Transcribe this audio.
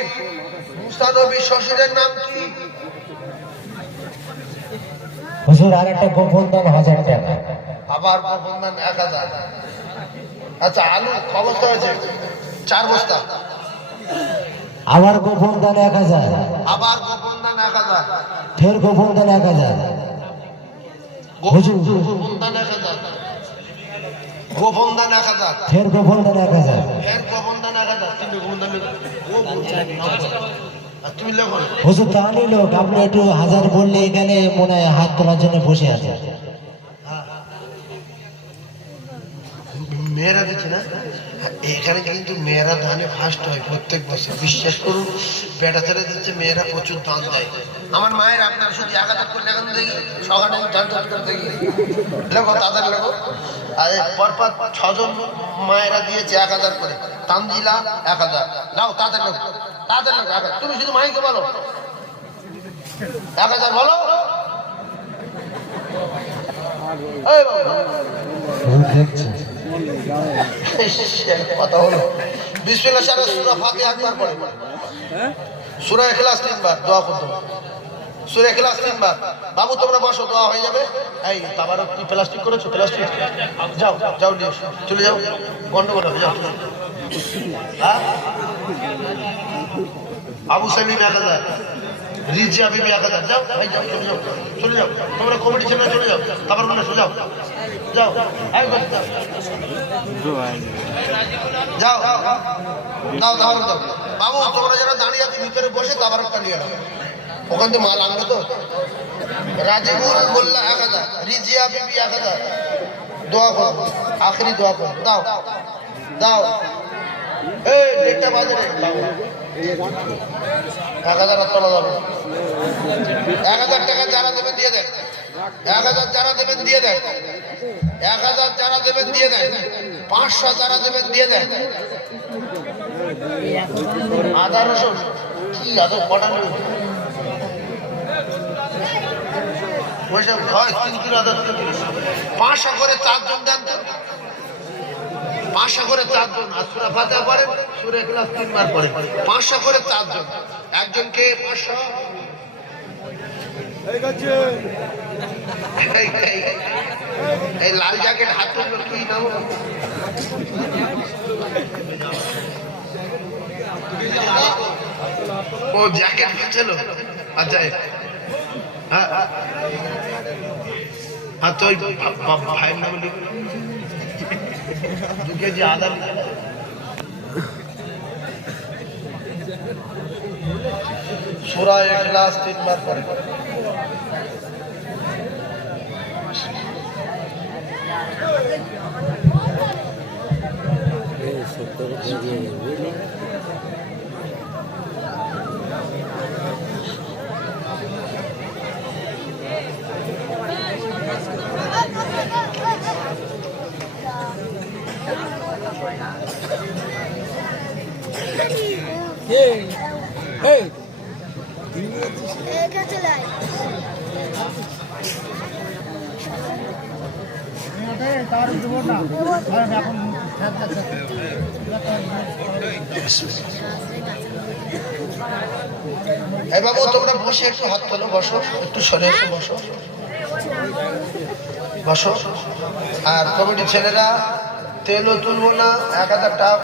ইব্রাহিম মুসা নবীর শ্বশুরের নাম কি? হুজুর আর একটা গোপন দান 1000 টাকা। আবার গোপন দান 1000। আচ্ছা আলু অবস্থা হয়েছে 4 বস্তা। আবার গোপন দান 1000। আবার গোপন দান 1000। ফের গোপন দান 1000। হুজুর গোপন দান 1000। গোপন দান 1000। ফের গোপন দান 1000। ফের গোপন দান 1000। তিনটে গোপন দান ও বলছে আর তুমি লেখো না। হুজুর তাহলে লোক আপনি একটু 1000 বললে এখানে মনে হয় হাত তোলার জন্য বসে আছে। মেয়েরা দিচ্ছে না এখানে কিন্তু মেয়েরা ধানে ফার্স্ট হয় প্রত্যেক বছর, বিশ্বাস করুন। বেটা ছেড়ে দিচ্ছে মেয়েরা প্রচুর দান দেয়। আমার মায়ের আপনার শুধু 1000 করে লেখানো দেখি সকালে ধান চাষ করে দেখি লেখো তাদের লেখো। আর পরপর 6 জন মায়েরা দিয়েছে 1000 করে। তানজিলা 1000 নাও তাদের লেখো, তাদের লেখো 1000। তুমি শুধু মাইকে বলো 1000 বলো। এই বাবা দেখছে কথা হলো বিসমিল্লাহ সারা সূরা ফাতিহা একবার পড়ে, সূরা ইখলাস 3 বার দোয়া করতে হবে। সূরা ইখলাস 3 বার। বাবু তোমরা বসো, দোয়া হয়ে যাবে। এই তাবারক কি প্লাস্টিক করেছো? প্লাস্টিক যাও যাও নিয়ে এসো, চলে যাও, গন্ডগোল হবে, যাও। হ্যাঁ আবু সামিম 1000, রিজিয়া বিবি 1000, যাও ভাই যাও, চলে যাও, চলে যাও তোমরা কমিটি ছেড়ে চলে যাও, তারপর মনে যাও যাও যাও দাও দাও দাও। বাবু তোমরা যারা দাঁড়িয়ে আছো ভিতরে বসে তাবারকটা নিয়ে নাও, ওখান থেকে মাল আনবে তো। রাজিবুল মোল্লা 1000, রিজিয়া বিবি 1000, দোয়া করো, আখেরি দোয়া করো, দাও দাও। এই ডেটটা বাজে রে, 1000 আর তোলা যাবে। 1000 টাকা যারা দেবেন দিয়ে দেন, 1000 যারা দেবেন দিয়ে দেন, 1000 যারা দেবেন দিয়ে দেন, 500 যারা দেবেন দিয়ে দেন। আদা রসুন কি আদৌ কটা নেই ওইসব হয় 3 কিলো আদা 500 করে 4 জন দেন তো, 500 করে 4 জন। আর সূরা ফাতিহা পড়েন, সূরা ইখলাস 3 বার পড়েন, 500 করে 4 জন, একজনকে 500। এই লাল জ্যাকেট হাত তুললো কি নাম? ও জ্যাকেট ছিল। আচ্ছা হ্যাঁ হ্যাঁ তো ভাইয়ের নাম লিখুন 2 কেজি আদা। সূরা ইখলাস 3 বার পড়ে। এই বাবু তোমরা বসে একটু হাত তোলো, বসো একটু সরে এসে বসো বসো। আর কমিটি ছেলেরা তেলও তুলবো না, 1000 টাকা